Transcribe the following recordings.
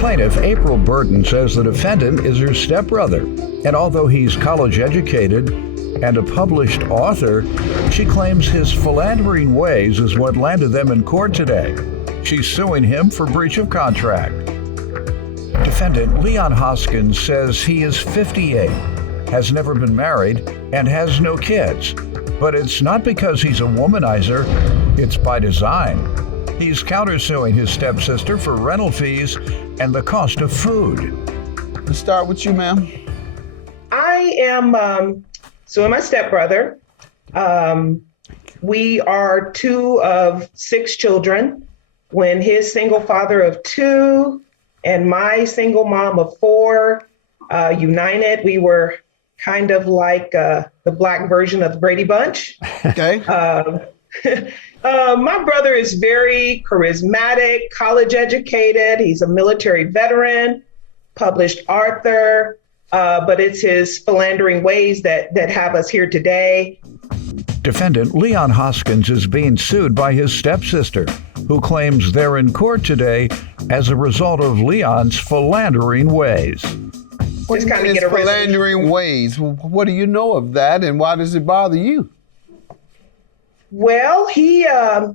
Plaintiff April Burton says the defendant is her stepbrother, and although he's college educated and a published author, she claims his philandering ways is what landed them in court today. She's suing him for breach of contract. Defendant Leon Hoskins says he is 58, has never been married, and has no kids. But it's not because he's a womanizer, it's by design. He's countersuing his stepsister for rental fees and the cost of food. Let's start with you, ma'am. I am suing my stepbrother. We are 2 of 6 children. When his single father of 2 and my single mom of 4 united, we were kind of like the black version of the Brady Bunch. Okay. My brother is very charismatic, college educated. He's a military veteran, published author, but it's his philandering ways that have us here today. Defendant Leon Hoskins is being sued by his stepsister, who claims they're in court today as a result of Leon's philandering ways. What do you mean philandering ways? What do you know of that, and why does it bother you? Well, he, of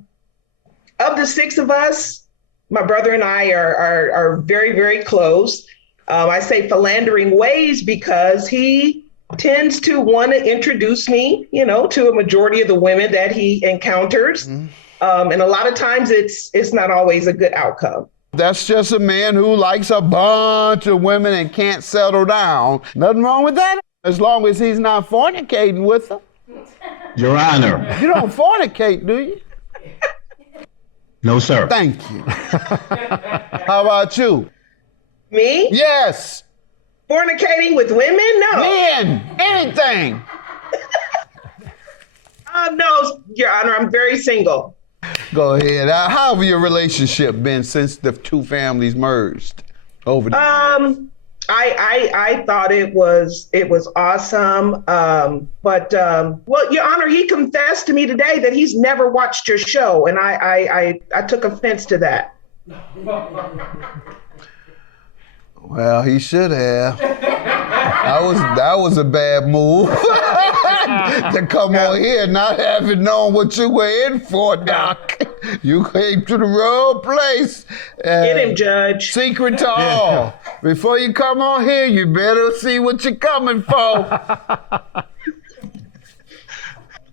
the 6 of us, my brother and I are very, very close. I say philandering ways because he tends to want to introduce me, to a majority of the women that he encounters. Mm-hmm. And a lot of times it's not always a good outcome. That's just a man who likes a bunch of women and can't settle down. Nothing wrong with that, as long as he's not fornicating with them. Your Honor. You don't fornicate, do you? No, sir. Thank you. How about you? Me? Yes. Fornicating with women? No. Men, anything. No, Your Honor, I'm very single. Go ahead. How have your relationship been since the 2 families merged? I thought it was awesome. But Your Honor, he confessed to me today that he's never watched your show, and I took offense to that. Well, he should have. That was a bad move. To come on here not having known what you were in for, Doc. You came to the wrong place. Get him, Judge. Secret to all. Before you come on here, you better see what you're coming for.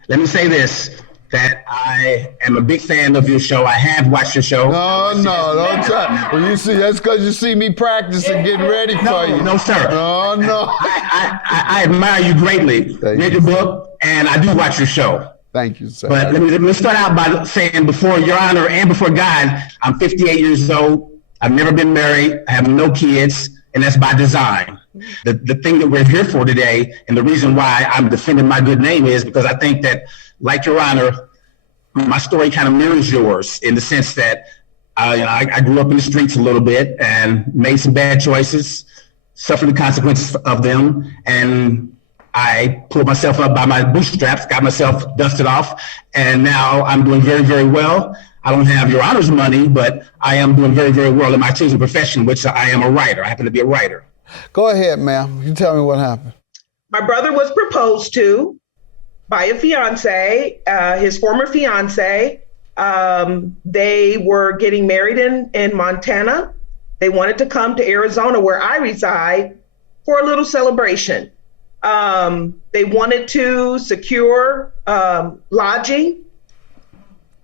Let me say this, that I am a big fan of your show. I have watched your show. No, don't try. Well, you see, that's because you see me practicing, getting ready for you. No, sir. No. I admire you greatly. Read your book, and I do watch your show. Thank you, sir. But let me start out by saying, before Your Honor and before God, I'm 58 years old. I've never been married. I have no kids, and that's by design. The thing that we're here for today, and the reason why I'm defending my good name, is because I think that, like Your Honor, my story kind of mirrors yours in the sense that I grew up in the streets a little bit and made some bad choices, suffered the consequences of them, and I pulled myself up by my bootstraps, got myself dusted off, and now I'm doing very, very well. I don't have Your Honor's money, but I am doing very, very well in my chosen profession, which I am a writer. I happen to be a writer. Go ahead, ma'am. You tell me what happened. My brother was proposed to by a fiance, his former fiance. They were getting married in Montana. They wanted to come to Arizona, where I reside, for a little celebration. They wanted to secure lodging.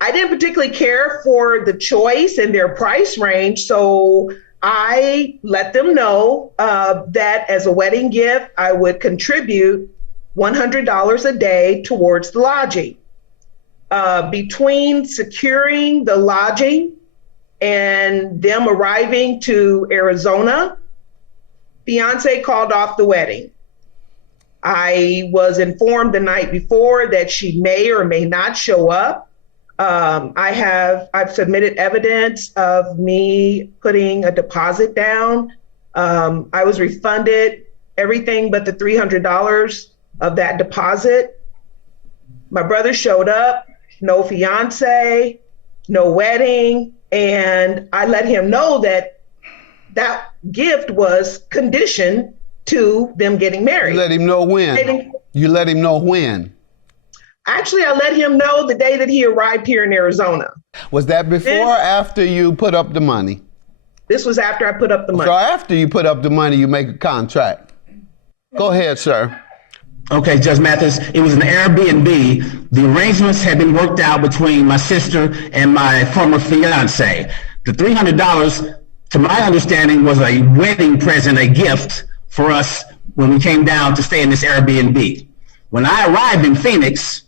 I didn't particularly care for the choice and their price range, so I let them know that as a wedding gift, I would contribute $100 a day towards the lodging. Between securing the lodging and them arriving to Arizona, fiance called off the wedding. I was informed the night before that she may or may not show up. I've submitted evidence of me putting a deposit down. I was refunded everything but the $300 of that deposit. My brother showed up, no fiance, no wedding, and I let him know that that gift was conditioned to them getting married. You let him know when? You let him know when? Actually, I let him know the day that he arrived here in Arizona. Was that before or after you put up the money? This was after I put up the money. So after you put up the money, you make a contract. Go ahead, sir. Okay, Judge Mathis, it was an Airbnb. The arrangements had been worked out between my sister and my former fiance. The $300, to my understanding, was a wedding present, a gift for us when we came down to stay in this Airbnb. When I arrived in Phoenix,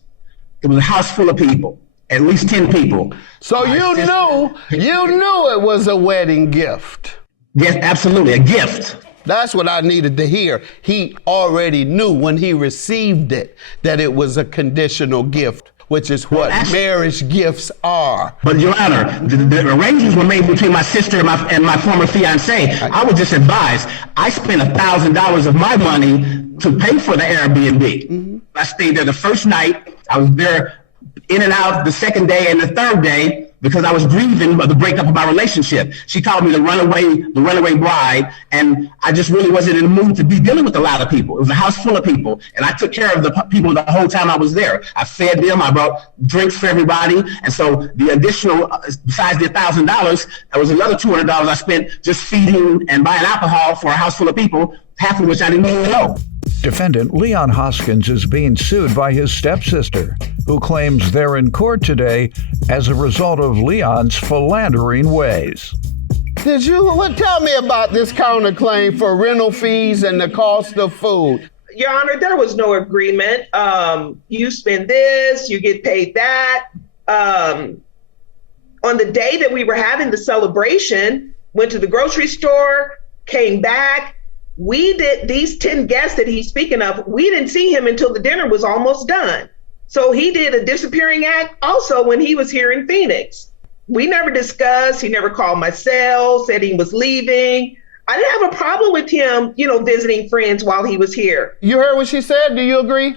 it was a house full of people, at least 10 people. So you knew it was a wedding gift. Yes, absolutely, a gift. That's what I needed to hear. He already knew when he received it that it was a conditional gift, which is what marriage gifts are. But Your Honor, the arrangements were made between my sister and my former fiance. I was just advised. I spent $1,000 of my money to pay for the Airbnb. I stayed there the first night. I was there in and out the second day and the third day because I was grieving the breakup of my relationship. She called me the runaway bride, and I just really wasn't in the mood to be dealing with a lot of people. It was a house full of people, and I took care of the people the whole time I was there. I fed them, I brought drinks for everybody, and so the additional, besides the $1,000, there was another $200 I spent just feeding and buying alcohol for a house full of people, half of which I didn't even know. Defendant Leon Hoskins is being sued by his stepsister, who claims they're in court today as a result of Leon's philandering ways. Tell me about this counterclaim for rental fees and the cost of food? Your Honor, there was no agreement. You spend this, you get paid that. On the day that we were having the celebration, went to the grocery store, came back. We did, these 10 guests that he's speaking of, we didn't see him until the dinner was almost done. So he did a disappearing act also when he was here in Phoenix. We never discussed, he never called my cell, said he was leaving. I didn't have a problem with him, visiting friends while he was here. You heard what she said, do you agree?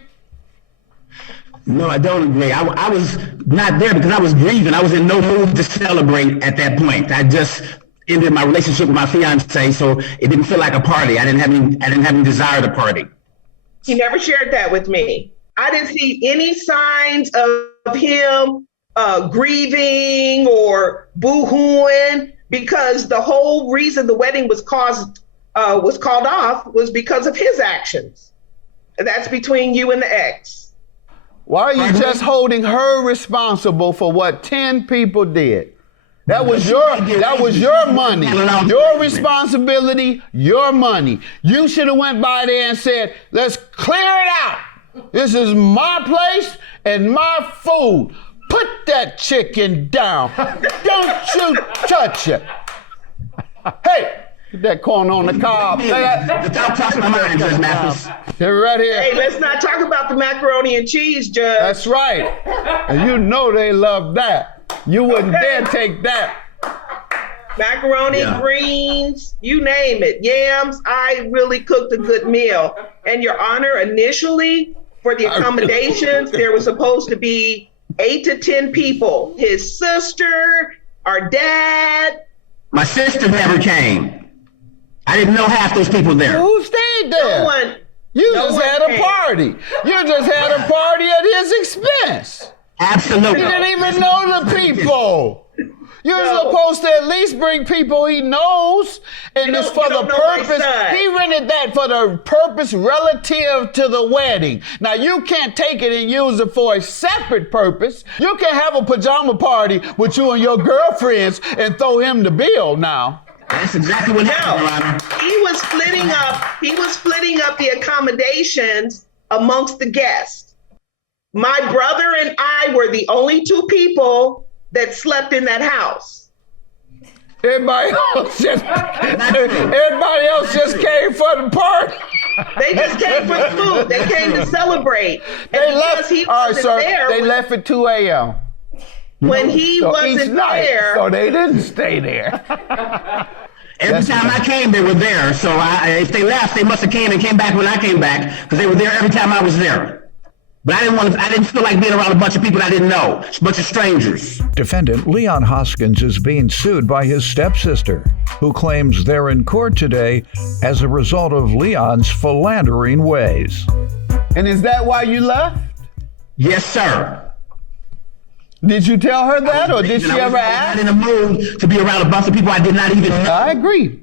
No, I don't agree. I was not there because I was grieving. I was in no mood to celebrate at that point. I just ended my relationship with my fiance, so it didn't feel like a party. I didn't have any desire to party. He never shared that with me. I didn't see any signs of him grieving or boo-hooing, because the whole reason the wedding was called off was because of his actions. That's between you and the ex. Why are you just holding her responsible for what 10 people did? That was your money, your responsibility, your money. You should have went by there and said, let's clear it out. This is my place and my food. Put that chicken down. Don't you touch it. Hey, get that corn on the cob. Stop talking my mind, Judge Mathis. They're right here. Hey, let's not talk about the macaroni and cheese, Judge. That's right. And you know they love that. You wouldn't dare take that. Macaroni, greens, you name it, yams. I really cooked a good meal. And Your Honor, initially for the accommodations, there was supposed to be 8 to 10 people. His sister, our dad. My sister never came. I didn't know half those people there. Who stayed there? No one. You just had a party. You just had a party at his expense. Absolutely. He didn't even know the people. You're supposed to at least bring people he knows, and it's for the purpose. He rented that for the purpose relative to the wedding. Now, you can't take it and use it for a separate purpose. You can have a pajama party with you and your girlfriends and throw him the bill now. That's exactly what happened, Your Honor. He was splitting up the accommodations amongst the guests. My brother and I were the only 2 people that slept in that house. Everybody else just came for the party. They just came for the food. They came to celebrate. They left. They left at 2 a.m. When he wasn't there. So they didn't stay there. Every time I came, they were there. So if they left, they must have came back when I came back, because they were there every time I was there. But I didn't feel like being around a bunch of people I didn't know, a bunch of strangers. Defendant Leon Hoskins is being sued by his stepsister, who claims they're in court today as a result of Leon's philandering ways. And is that why you left? Yes, sir. Did you tell her that, or did she ever ask? I was not in the mood to be around a bunch of people I did not even know. I agree.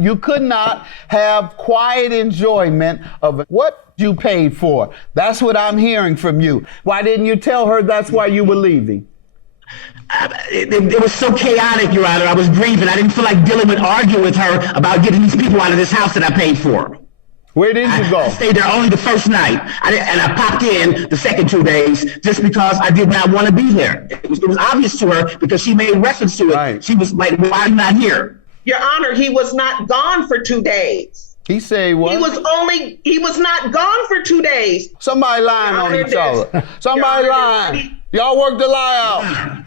You could not have quiet enjoyment of what you paid for. That's what I'm hearing from you. Why didn't you tell her that's why you were leaving? It was so chaotic, Your Honor. I was grieving. I didn't feel like dealing with arguing with her about getting these people out of this house that I paid for. Where did you go? I stayed there only the first night, and I popped in the second 2 days just because I did not want to be there. It was obvious to her because she made reference to it. Right. She was like, "Why are you not here?" Your Honor, he was not gone for 2 days. He said what? He was not gone for 2 days. Somebody lying on each other. Somebody lying. Y'all work the lie out.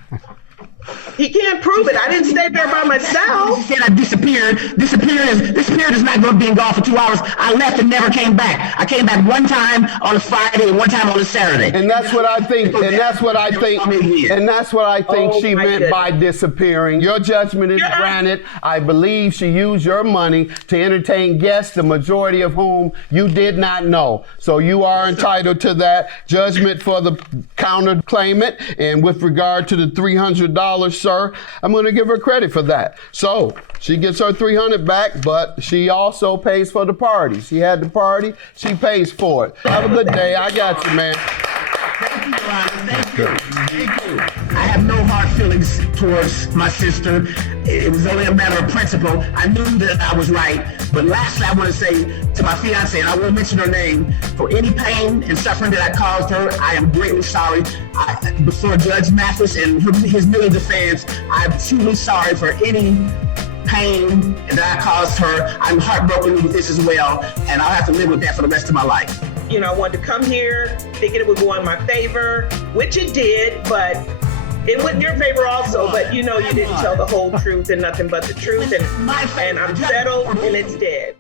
He can't prove it. I didn't stay there by myself. She said I disappeared. Disappeared is not going to be gone for 2 hours. I left and never came back. I came back one time on a Friday and one time on a Saturday. And that's what I think. And that's what I think. And that's what I think she meant by disappearing. Your judgment is granted. I believe she used your money to entertain guests, the majority of whom you did not know. So you are entitled to that judgment for the counterclaimant. And with regard to the $300, sir, I'm going to give her credit for that. So she gets her $300 back, but she also pays for the party. She had the party. She pays for it. Have a good day. I got you, man. Thank you, Your Honor. Thank you. Thank you. I have no hard feelings towards my sister. It was only a matter of principle. I knew that I was right. But lastly, I want to say to my fiancée, and I won't mention her name, for any pain and suffering that I caused her, I am greatly sorry. Before Judge Mathis and his millions of fans, I'm truly sorry for any pain that I caused her. I'm heartbroken with this as well, and I'll have to live with that for the rest of my life. You know, I wanted to come here thinking it would go in my favor, which it did, but it went in your favor also. But you know, you didn't tell the whole truth and nothing but the truth, and I'm settled and it's dead.